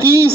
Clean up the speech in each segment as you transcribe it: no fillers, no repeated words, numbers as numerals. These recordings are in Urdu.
30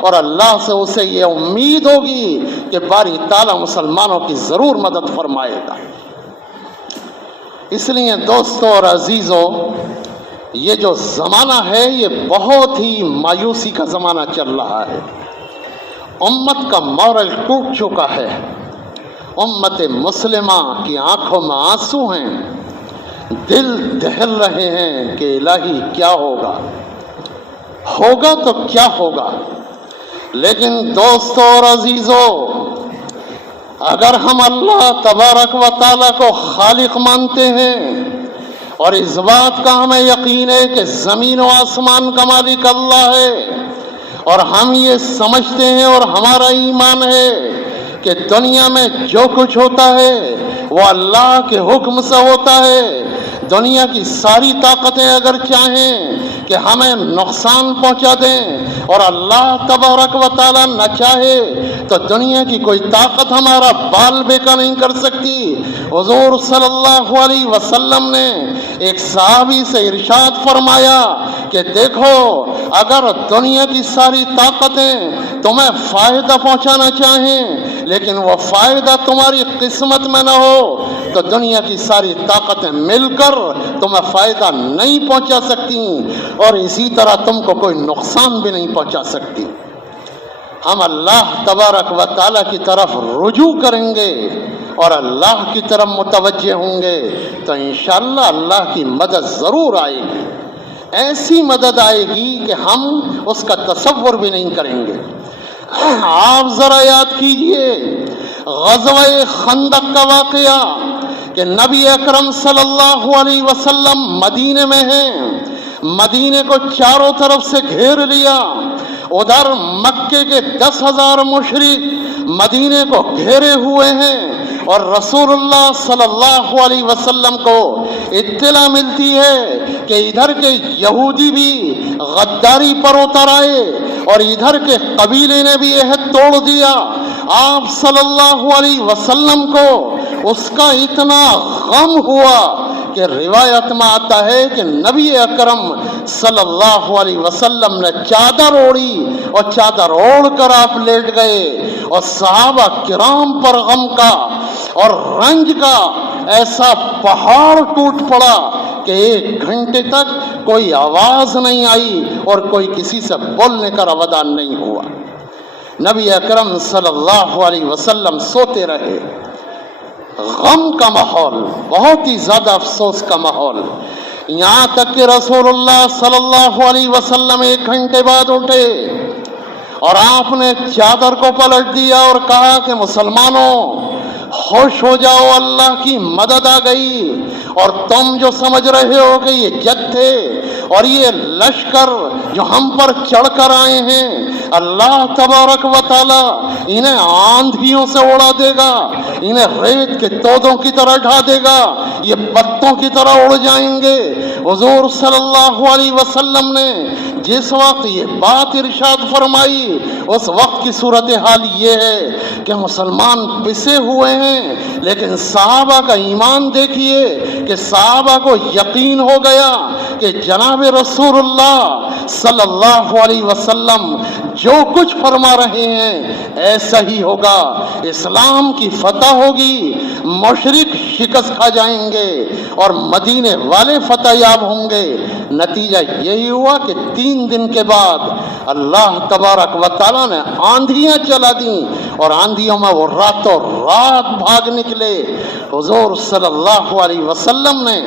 اور اللہ سے اسے یہ امید ہوگی کہ باری تعالیٰ مسلمانوں کی ضرور مدد فرمائے گا۔ اس لیے دوستوں اور عزیزوں، یہ جو زمانہ ہے یہ بہت ہی مایوسی کا زمانہ چل رہا ہے۔ امت کا مورل ٹوٹ چکا ہے، امت مسلمہ کی آنکھوں میں آنسو ہیں، دل دہل رہے ہیں کہ الہی کیا ہوگا، ہوگا تو کیا ہوگا۔ لیکن دوستوں اور عزیزوں، اگر ہم اللہ تبارک و تعالیٰ کو خالق مانتے ہیں اور اس بات کا ہمیں یقین ہے کہ زمین و آسمان کا مالک اللہ ہے، اور ہم یہ سمجھتے ہیں اور ہمارا ایمان ہے کہ دنیا میں جو کچھ ہوتا ہے وہ اللہ کے حکم سے ہوتا ہے، دنیا کی ساری طاقتیں اگر چاہیں کہ ہمیں نقصان پہنچا دیں اور اللہ تبارک و تعالیٰ نہ چاہے تو دنیا کی کوئی طاقت ہمارا بال بیکا نہیں کر سکتی۔ حضور صلی اللہ علیہ وسلم نے ایک صحابی سے ارشاد فرمایا کہ دیکھو، اگر دنیا کی ساری طاقتیں تمہیں فائدہ پہنچانا چاہیں لیکن وہ فائدہ تمہاری قسمت میں نہ ہو تو دنیا کی ساری طاقتیں مل کر تمہیں فائدہ نہیں پہنچا سکتی، اور اسی طرح تم کو کوئی نقصان بھی نہیں پہنچا سکتی۔ ہم اللہ تبارک و تعالیٰ کی طرف رجوع کریں گے اور اللہ کی طرف متوجہ ہوں گے تو انشاءاللہ اللہ کی مدد ضرور آئے گی، ایسی مدد آئے گی کہ ہم اس کا تصور بھی نہیں کریں گے۔ آپ ذرا یاد کیجئے غزوہ خندق کا واقعہ کہ نبی اکرم صلی اللہ علیہ وسلم مدینے میں ہیں، مدینے کو چاروں طرف سے گھیر لیا، ادھر مکے کے 10,000 مشرک مدینے کو گھیرے ہوئے ہیں، اور رسول اللہ صلی اللہ علیہ وسلم کو اطلاع ملتی ہے کہ ادھر کے یہودی بھی غداری پر اتر آئے اور ادھر کے قبیلے نے بھی عہد توڑ دیا۔ آپ صلی اللہ علیہ وسلم کو اس کا اتنا غم ہوا کہ روایت میں آتا ہے کہ نبی اکرم صلی اللہ علیہ وسلم نے چادر اوڑھی اور چادر اوڑھ کر آپ لیٹ گئے، اور صحابہ کرام پر غم کا اور رنج کا ایسا پہاڑ ٹوٹ پڑا کہ 1 گھنٹے تک کوئی آواز نہیں آئی اور کوئی کسی سے بولنے کا روادان نہیں ہوا۔ نبی اکرم صلی اللہ علیہ وسلم سوتے رہے، غم کا ماحول، بہت ہی زیادہ افسوس کا ماحول، یہاں تک کہ رسول اللہ صلی اللہ علیہ وسلم 1 گھنٹے بعد اٹھے اور آپ نے چادر کو پلٹ دیا اور کہا کہ مسلمانوں خوش ہو جاؤ، اللہ کی مدد آ گئی، اور تم جو سمجھ رہے ہو کہ یہ جتھے اور یہ لشکر جو ہم پر چڑھ کر آئے ہیں اللہ تبارک و تعالی انہیں آندھیوں سے اڑا دے گا، انہیں ریت کے تودوں کی طرح ڈھا دے گا، یہ پتوں کی طرح اڑ جائیں گے۔ حضور صلی اللہ علیہ وسلم نے جس وقت یہ بات ارشاد فرمائی اس وقت کی صورتحال یہ ہے کہ مسلمان پسے ہوئے ہیں، لیکن صحابہ کا ایمان دیکھیے کہ صحابہ کو یقین ہو گیا کہ جناب رسول اللہ صلی اللہ علیہ وسلم جو کچھ فرما رہے ہیں ایسا ہی ہوگا، اسلام کی فتح ہوگی، مشرک شکست کھا جائیں گے اور مدینے والے فتح یاب ہوں گے۔ نتیجہ یہی ہوا کہ 3 دن کے بعد اللہ تبارک و تعالیٰ نے آندھیاں چلا دیں اور آندھیوں میں وہ راتوں رات بھاگ نکلے۔ حضور صلی اللہ علیہ وسلم نے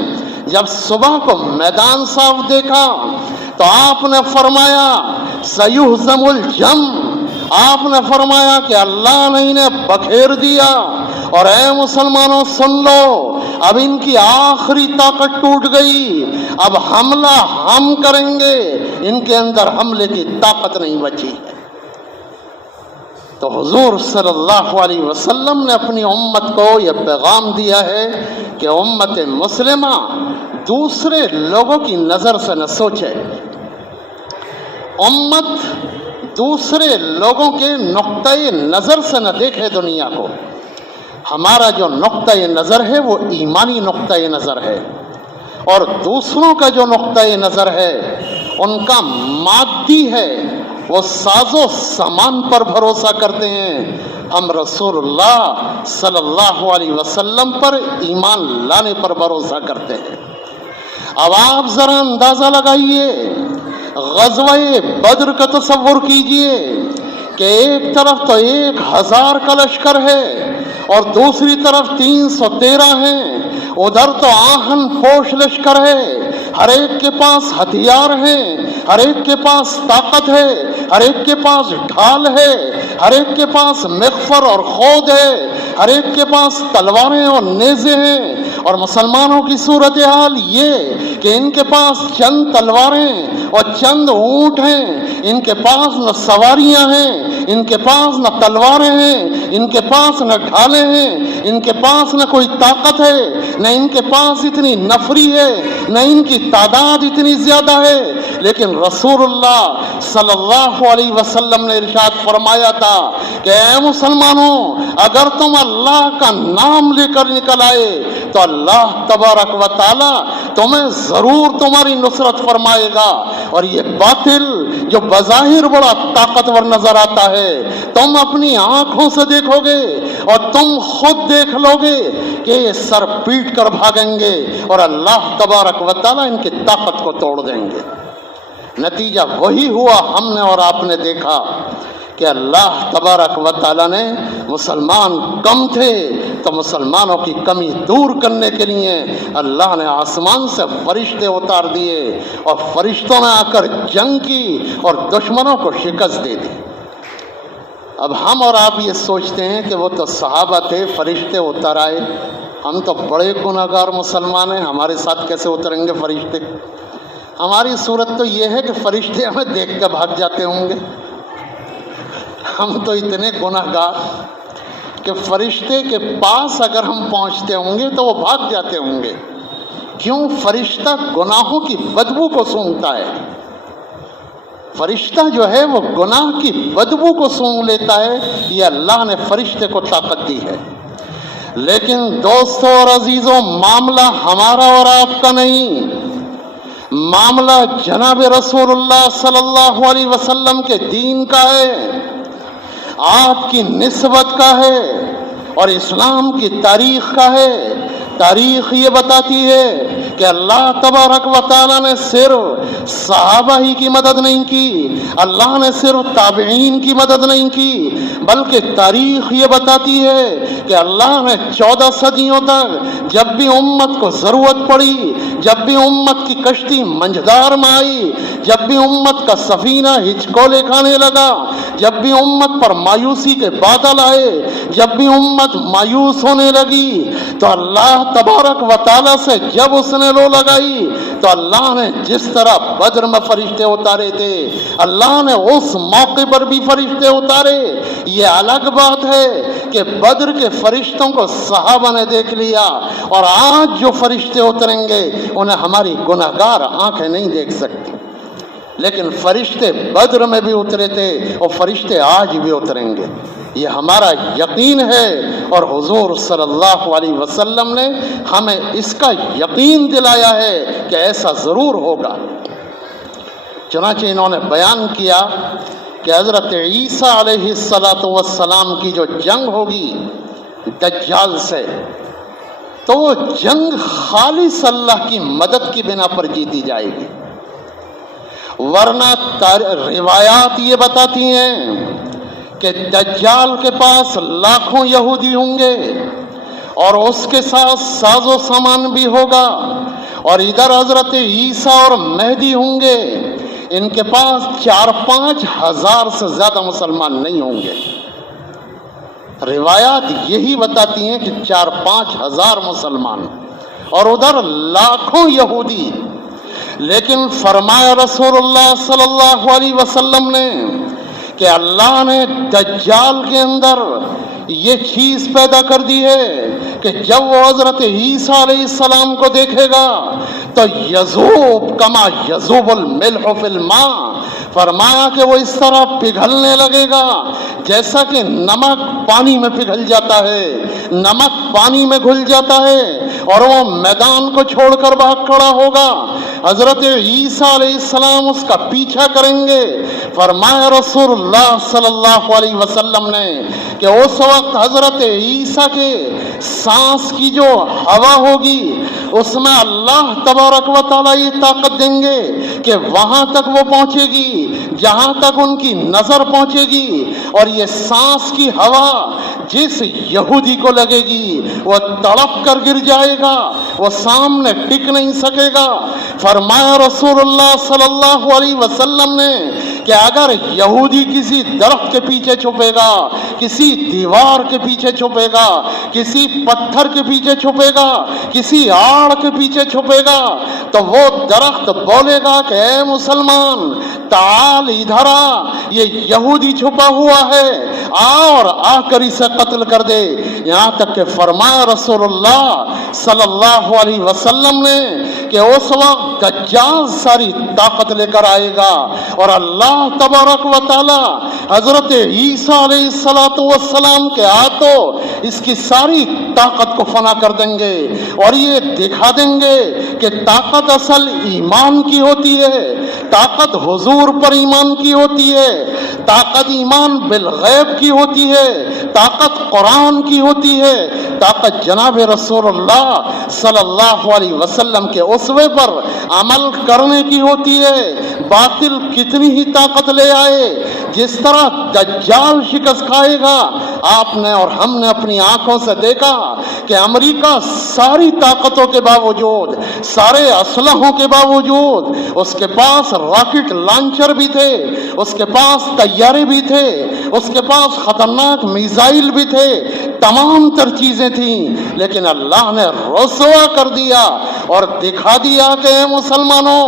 جب صبح کو میدان صاف دیکھا تو آپ نے فرمایا سیہزم الجمع، آپ نے فرمایا کہ اللہ نے انہیں بکھیر دیا، اور اے مسلمانوں سن لو، اب ان کی آخری طاقت ٹوٹ گئی، اب حملہ ہم کریں گے، ان کے اندر حملے کی طاقت نہیں بچی ہے۔ تو حضور صلی اللہ علیہ وسلم نے اپنی امت کو یہ پیغام دیا ہے کہ امت مسلمہ دوسرے لوگوں کی نظر سے نہ سوچے، امت دوسرے لوگوں کے نقطۂ نظر سے نہ دیکھے دنیا کو۔ ہمارا جو نقطۂ نظر ہے وہ ایمانی نقطۂ نظر ہے، اور دوسروں کا جو نقطۂ نظر ہے ان کا مادی ہے، وہ ساز و سامان پر بھروسہ کرتے ہیں، ہم رسول اللہ صلی اللہ علیہ وسلم پر ایمان لانے پر بھروسہ کرتے ہیں۔ اب آپ ذرا اندازہ لگائیے، غزوہ بدر کا تصور کیجئے کہ ایک طرف تو 1000 کا لشکر ہے اور دوسری طرف 313 ہیں، ادھر تو آہن پوش لشکر ہے، ہر ایک کے پاس ہتھیار ہیں، ہر ایک کے پاس طاقت ہے، ہر ایک کے پاس ڈھال ہے، ہر ایک کے پاس مغفر اور خود ہے، ہر ایک کے پاس تلواریں اور نیزے ہیں، اور مسلمانوں کی صورتحال یہ کہ ان کے پاس چند تلواریں اور چند اونٹ ہیں، ان کے پاس نہ سواریاں ہیں، ان کے پاس نہ تلواریں ہیں، ان کے پاس نہ ڈھالیں ہیں، ان کے پاس نہ کوئی طاقت ہے، نہ ان کے پاس اتنی نفری ہے، نہ ان کی تعداد اتنی زیادہ ہے، لیکن رسول اللہ صلی اللہ علیہ وسلم نے ارشاد فرمایا تھا کہ اے مسلمانوں، اگر تم اللہ کا نام لے کر نکل آئے تو اللہ تبارک و تعالی تمہیں ضرور تمہاری نصرت فرمائے گا، اور یہ باطل جو بظاہر بڑا طاقتور نظر آتا ہے، تم اپنی آنکھوں سے دیکھو گے اور تم خود دیکھ لو گے کہ یہ سر پیٹ کر بھاگیں گے اور اللہ تبارک و تعالی ان کی طاقت کو توڑ دیں گے۔ نتیجہ وہی ہوا، ہم نے اور آپ نے دیکھا کہ اللہ تبارک و تعالیٰ نے، مسلمان کم تھے تو مسلمانوں کی کمی دور کرنے کے لیے اللہ نے آسمان سے فرشتے اتار دیے اور فرشتوں نے آ کر جنگ کی اور دشمنوں کو شکست دے دی۔ اب ہم اور آپ یہ سوچتے ہیں کہ وہ تو صحابہ تھے، فرشتے اتر آئے، ہم تو بڑے گناہگار مسلمان ہیں، ہمارے ساتھ کیسے اتریں گے فرشتے؟ ہماری صورت تو یہ ہے کہ فرشتے ہمیں دیکھ کے بھاگ جاتے ہوں گے، ہم تو اتنے گناہگار کہ فرشتے کے پاس اگر ہم پہنچتے ہوں گے تو وہ بھاگ جاتے ہوں گے۔ کیوں؟ فرشتہ گناہوں کی بدبو کو سونگھتا ہے، فرشتہ جو ہے وہ گناہ کی بدبو کو سونگھ لیتا ہے، یہ اللہ نے فرشتے کو طاقت دی ہے۔ لیکن دوستو اور عزیزوں، معاملہ ہمارا اور آپ کا نہیں، معاملہ جناب رسول اللہ صلی اللہ علیہ وسلم کے دین کا ہے، آپ کی نسبت کا ہے اور اسلام کی تاریخ کا ہے۔ تاریخ یہ بتاتی ہے کہ اللہ تبارک و تعالیٰ نے صرف صحابہ ہی کی مدد نہیں کی، اللہ نے صرف تابعین کی مدد نہیں کی، بلکہ تاریخ یہ بتاتی ہے کہ اللہ نے 14 صدیوں تک جب بھی امت کو ضرورت پڑی، جب بھی امت کی کشتی منجھدار میں آئی، جب بھی امت کا سفینہ ہچکولے کھانے لگا، جب بھی امت پر مایوسی کے بادل آئے، جب بھی امت مایوس ہونے لگی، تو اللہ تبارک و تعالیٰ سے جب اس نے لو لگائی تو اللہ نے جس طرح بدر میں فرشتے اتارے تھے، اللہ نے اس موقع پر بھی فرشتے اتارے۔ یہ الگ بات ہے کہ بدر کے فرشتوں کو صحابہ نے دیکھ لیا، اور آج جو فرشتے اتریں گے انہیں ہماری گناہگار آنکھیں نہیں دیکھ سکتی، لیکن فرشتے بدر میں بھی اترے تھے اور فرشتے آج بھی اتریں گے، یہ ہمارا یقین ہے، اور حضور صلی اللہ علیہ وسلم نے ہمیں اس کا یقین دلایا ہے کہ ایسا ضرور ہوگا۔ چنانچہ انہوں نے بیان کیا کہ حضرت عیسیٰ علیہ السلام کی جو جنگ ہوگی دجال سے، تو وہ جنگ خالص اللہ کی مدد کی بنا پر جیتی جائے گی، ورنہ روایات یہ بتاتی ہیں کہ دجال کے پاس لاکھوں یہودی ہوں گے اور اس کے ساتھ ساز و سامان بھی ہوگا، اور ادھر حضرت عیسیٰ اور مہدی ہوں گے، ان کے پاس 4-5 ہزار سے زیادہ مسلمان نہیں ہوں گے۔ روایات یہی بتاتی ہیں کہ 4-5 ہزار مسلمان اور ادھر لاکھوں یہودی، لیکن فرمایا رسول اللہ صلی اللہ علیہ وسلم نے کہ اللہ نے دجال کے اندر یہ چیز پیدا کر دی ہے کہ جب وہ حضرت عیسیٰ علیہ السلام کو دیکھے گا تو یذوب کما یذوب الملح فی الماء، فرمایا کہ وہ اس طرح پگھلنے لگے گا جیسا کہ نمک پانی میں پگھل جاتا ہے، نمک پانی میں گھل جاتا ہے، اور وہ میدان کو چھوڑ کر بھاگ کھڑا ہوگا۔ حضرت عیسیٰ علیہ السلام اس کا پیچھا کریں گے۔ فرمایا رسول اللہ صلی اللہ علیہ وسلم نے کہ اس وقت حضرت عیسیٰ کے سانس کی جو ہوا ہوگی اس میں اللہ تبارک و تعالیٰ یہ طاقت دیں گے کہ وہاں تک وہ پہنچے گی جہاں تک ان کی نظر پہنچے گی، اور یہ سانس کی ہوا جس یہودی کو لگے گی وہ تڑپ کر گر جائے گا، وہ سامنے ٹک نہیں سکے گا۔ فرمایا رسول اللہ صلی اللہ علیہ وسلم نے کہ اگر یہودی کسی درخت کے پیچھے چھپے گا، کسی دیوار کے پیچھے چھپے گا، کسی پتھر کے پیچھے چھپے گا، کسی آڑ کے پیچھے چھپے گا، تو وہ درخت بولے گا کہ اے مسلمان تعال ادھر آ، یہ یہودی چھپا ہوا ہے، اور آ کر اسے قتل کر دے۔ یہاں تک کہ فرمایا رسول اللہ صلی اللہ علیہ وسلم نے کہ اس وقت دجال ساری طاقت لے کر آئے گا، اور اللہ تبارک و تعالی حضرت عیسیٰ علیہ السلام کے ہاتھوں اس کی ساری طاقت کو فنا کر دیں گے، اور یہ دکھا دیں گے کہ طاقت اصل ایمان کی ہوتی ہے، طاقت حضور پر ایمان کی ہوتی ہے، طاقت ایمان بالغیب کی ہوتی ہے، طاقت قرآن کی ہوتی ہے، طاقت جناب رسول اللہ صلی اللہ علیہ وسلم کے اسوے پر عمل کرنے کی ہوتی ہے۔ باطل کتنی ہی طاقت لے آئے، جس طرح دجال شکست کھائے گا، آپ نے اور ہم نے اپنی آنکھوں سے دیکھا کہ امریکہ ساری طاقتوں کے باوجود، سارے اسلحوں کے باوجود، اس کے پاس راکٹ لانچر بھی تھے، اس کے پاس طیارے بھی تھے، اس کے پاس خطرناک میزائل بھی تھے، تمام تر چیزیں تھیں، لیکن اللہ نے رسوا کر دیا اور دکھا دیا کہ اے مسلمانوں،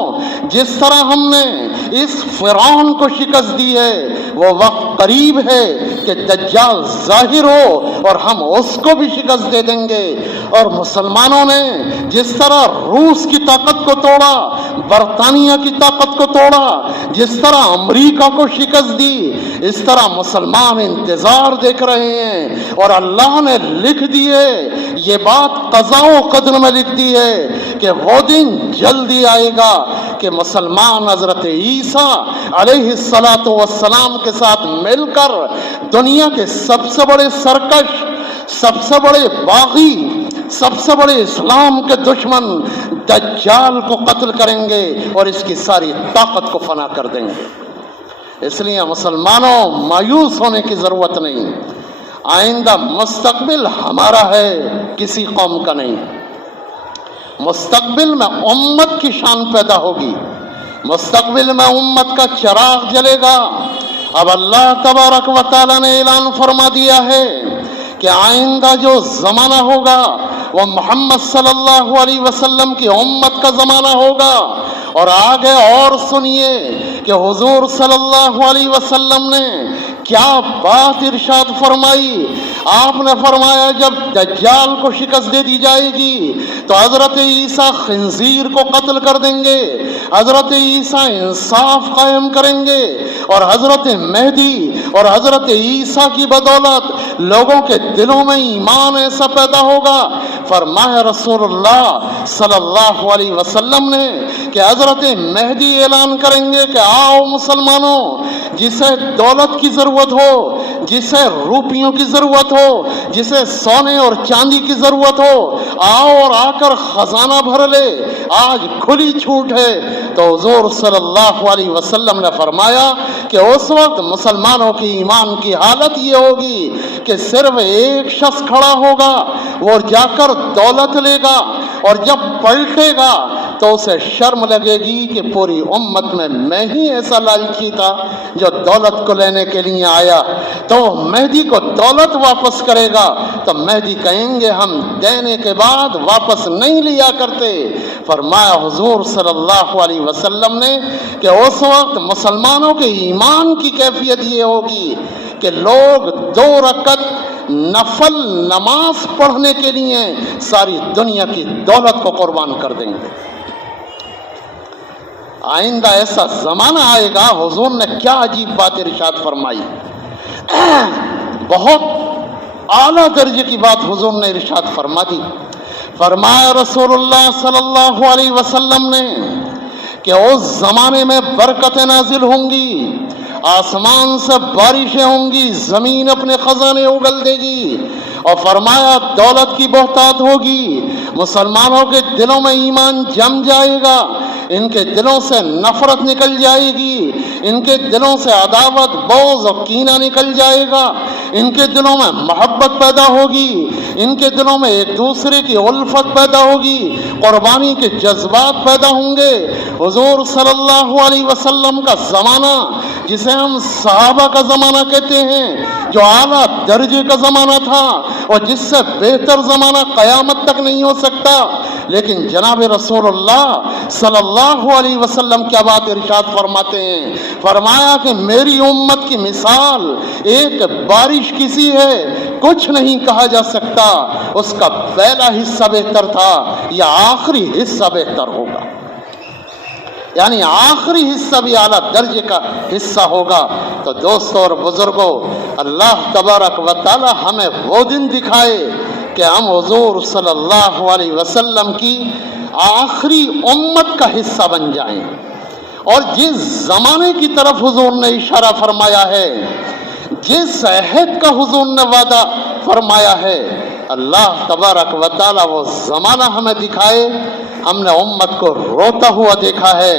جس طرح ہم نے اس فرعون کو شکست دی ہے، وہ وقت قریب ہے کہ دجال ظاہر ہو اور ہم اس کو بھی شکست دے دیں گے۔ اور مسلمانوں نے جس طرح روس کی طاقت کو توڑا، برطانیہ کی طاقت کو توڑا، جس طرح امریکہ کو شکست دی، اس طرح مسلمان انتظار دیکھ رہے ہیں، اور اللہ نے لکھ دی ہے، یہ بات قضاء و قدر میں لکھ دی ہے کہ وہ دن جلدی آئے گا کہ مسلمان حضرت عیسیٰ علیہ السلام کے ساتھ مل کر دنیا کے سب سے بڑے سرکش، سب سے بڑے باغی، سب سے بڑے اسلام کے دشمن دجال کو قتل کریں گے اور اس کی ساری طاقت کو فنا کر دیں گے۔ اس لیے مسلمانوں مایوس ہونے کی ضرورت نہیں، آئندہ مستقبل ہمارا ہے، کسی قوم کا نہیں۔ مستقبل میں امت کی شان پیدا ہوگی، مستقبل میں امت کا چراغ جلے گا۔ اب اللہ تبارک و تعالیٰ نے اعلان فرما دیا ہے کہ آئندہ جو زمانہ ہوگا وہ محمد صلی اللہ علیہ وسلم کی امت کا زمانہ ہوگا۔ اور آگے اور سنیے کہ حضور صلی اللہ علیہ وسلم نے کیا بات ارشاد فرمائی۔ آپ نے فرمایا جب دجال کو شکست دے دی جائے گی تو حضرت عیسیٰ خنزیر کو قتل کر دیں گے، حضرت عیسیٰ انصاف قائم کریں گے، اور حضرت مہدی اور حضرت عیسیٰ کی بدولت لوگوں کے دلوں میں ایمان ایسا پیدا ہوگا۔ فرمایا رسول اللہ صلی اللہ علیہ وسلم نے کہ حضرت مہدی اعلان کریں گے کہ آؤ مسلمانوں، جسے دولت کی ضرورت ہو، جسے روپیوں کی ضرورت ہو، جسے سونے اور چاندی کی ضرورت ہو، آؤ اور آ کر خزانہ بھر لے، آج کھلی چھوٹ ہے۔ تو حضور صلی اللہ علیہ وسلم نے فرمایا کہ اس وقت مسلمانوں کی ایمان کی حالت یہ ہوگی کہ صرف ایک شخص کھڑا ہوگا، وہ جا کر دولت لے گا، اور جب پلٹے گا تو اسے شرم لگے گی کہ پوری امت میں ہی ایسا لالچی تھا جو دولت کو لینے کے لیے آیا۔ تو مہدی کو دولت واپس کرے گا تو مہدی کہیں گے ہم دینے کے بعد واپس نہیں لیا کرتے۔ فرمایا حضور صلی اللہ علیہ وسلم نے کہ اس وقت مسلمانوں کے ایمان کی کیفیت یہ ہوگی کہ لوگ 2 رکعت نفل نماز پڑھنے کے لیے ساری دنیا کی دولت کو قربان کر دیں گے۔ آئندہ ایسا زمانہ آئے گا، حضور نے کیا عجیب بات ارشاد فرمائی، بہت اعلیٰ درجے کی بات حضور نے ارشاد فرما دی۔ فرمایا رسول اللہ صلی اللہ علیہ وسلم نے کہ اس زمانے میں برکتیں نازل ہوں گی، آسمان سے بارشیں ہوں گی، زمین اپنے خزانے اگل دے گی، اور فرمایا دولت کی بہتات ہوگی، مسلمانوں کے دلوں میں ایمان جم جائے گا، ان کے دلوں سے نفرت نکل جائے گی، ان کے دلوں سے عداوت، بغض اور کینہ نکل جائے گا، ان کے دلوں میں محبت پیدا ہوگی، ان کے دلوں میں ایک دوسرے کی الفت پیدا ہوگی، قربانی کے جذبات پیدا ہوں گے۔ حضور صلی اللہ علیہ وسلم کا زمانہ، جسے ہم صحابہ کا زمانہ کہتے ہیں، جو اعلیٰ درجے کا زمانہ تھا اور جس سے بہتر زمانہ قیامت تک نہیں ہو سکتا، لیکن جناب رسول اللہ صلی اللہ علیہ وسلم کیا بات ارشاد فرماتے ہیں، فرمایا کہ میری امت کی مثال ایک بارش کی سی ہے، کچھ نہیں کہا جا سکتا اس کا پہلا حصہ بہتر تھا یا آخری حصہ بہتر ہوگا، یعنی آخری حصہ بھی اعلیٰ درجے کا حصہ ہوگا۔ تو دوستو اور بزرگوں، اللہ تبارک و تعالی ہمیں وہ دن دکھائے کہ ہم حضور صلی اللہ علیہ وسلم کی آخری امت کا حصہ بن جائیں، اور جس زمانے کی طرف حضور نے اشارہ فرمایا ہے، جس عہد کا حضور نے وعدہ فرمایا ہے، اللہ تبارک و تعالی وہ زمانہ ہمیں دکھائے۔ ہم نے امت کو روتا ہوا دیکھا ہے،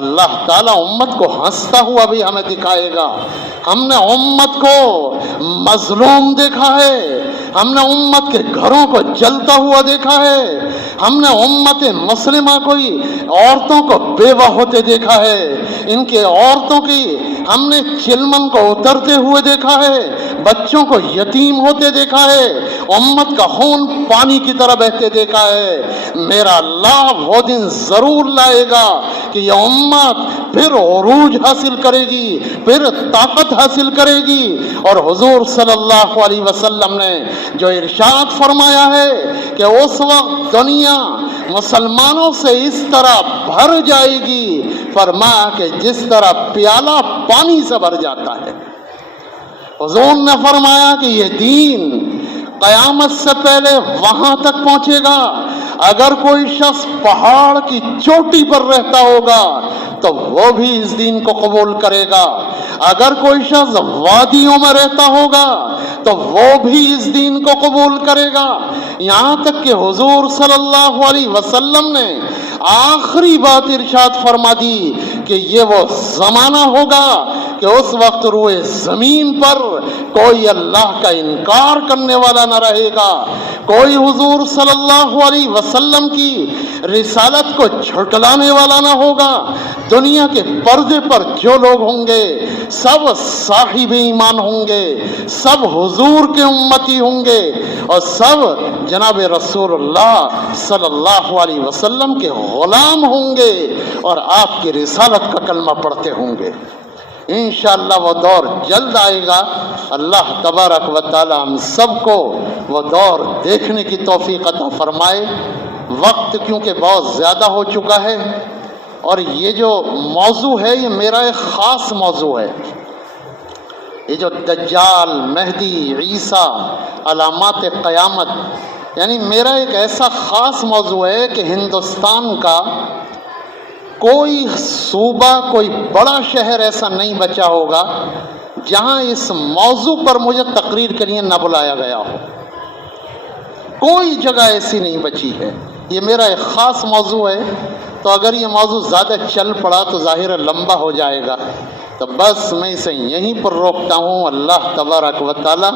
اللہ تعالیٰ امت کو ہنستا ہوا بھی ہمیں دکھائے گا۔ ہم نے امت کو مظلوم دیکھا ہے، ہم نے امت کے گھروں کو جلتا ہوا دیکھا ہے، ہم نے امت مسلمہ کو عورتوں کو بیوہ ہوتے دیکھا ہے، ان کے عورتوں کی ہم نے چلمن کو اترتے ہوئے دیکھا ہے، بچوں کو یتیم ہوتے دیکھا ہے، امت کا خون پانی کی طرح بہتے دیکھا ہے۔ میرا اللہ وہ دن ضرور لائے گا کہ یہ امت پھر عروج حاصل کرے گی، پھر طاقت حاصل کرے گی، اور حضور صلی اللہ علیہ وسلم نے جو ارشاد فرمایا ہے کہ اس وقت دنیا مسلمانوں سے اس طرح بھر جائے گی، فرمایا کہ جس طرح پیالہ پانی سے بھر جاتا ہے۔ حضور نے فرمایا کہ یہ دین قیامت سے پہلے وہاں تک پہنچے گا، اگر کوئی شخص پہاڑ کی چوٹی پر رہتا ہوگا تو وہ بھی اس دین کو قبول کرے گا، اگر کوئی شخص وادیوں میں رہتا ہوگا تو وہ بھی اس دین کو قبول کرے گا، یہاں تک کہ حضور صلی اللہ علیہ وسلم نے آخری بات ارشاد فرما دی کہ یہ وہ زمانہ ہوگا کہ اس وقت روئے زمین پر کوئی اللہ کا انکار کرنے والا نہ رہے گا، کوئی حضور صلی اللہ علیہ وسلم کی رسالت کو جھٹلانے والا نہ ہوگا۔ دنیا کے پردے پر جو لوگ ہوں گے سب صاحب ایمان ہوں گے، سب حضور کے امتی ہوں گے، اور سب جناب رسول اللہ صلی اللہ علیہ وسلم کے غلام ہوں گے، اور آپ کی رسالت کا کلمہ پڑھتے ہوں گے۔ انشاءاللہ وہ دور جلد آئے گا۔ اللہ تبارک و تعالی ہم سب کو وہ دور دیکھنے کی توفیق عطا فرمائے۔ وقت کیونکہ بہت زیادہ ہو چکا ہے، اور یہ جو موضوع ہے یہ میرا ایک خاص موضوع ہے، یہ جو دجال، مہدی، عیسیٰ، علامات قیامت، یعنی میرا ایک ایسا خاص موضوع ہے کہ ہندوستان کا کوئی صوبہ، کوئی بڑا شہر ایسا نہیں بچا ہوگا جہاں اس موضوع پر مجھے تقریر کے لیے نہ بلایا گیا ہو، کوئی جگہ ایسی نہیں بچی ہے۔ یہ میرا ایک خاص موضوع ہے، تو اگر یہ موضوع زیادہ چل پڑا تو ظاہر لمبا ہو جائے گا، تو بس میں اسے یہیں پر روکتا ہوں۔ اللہ تبارک و تعالی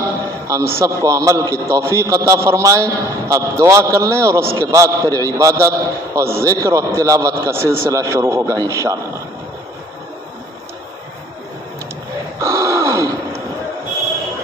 ہم سب کو عمل کی توفیق عطا فرمائے۔ اب دعا کر لیں اور اس کے بعد پھر عبادت اور ذکر اور تلاوت کا سلسلہ شروع ہوگا انشاءاللہ۔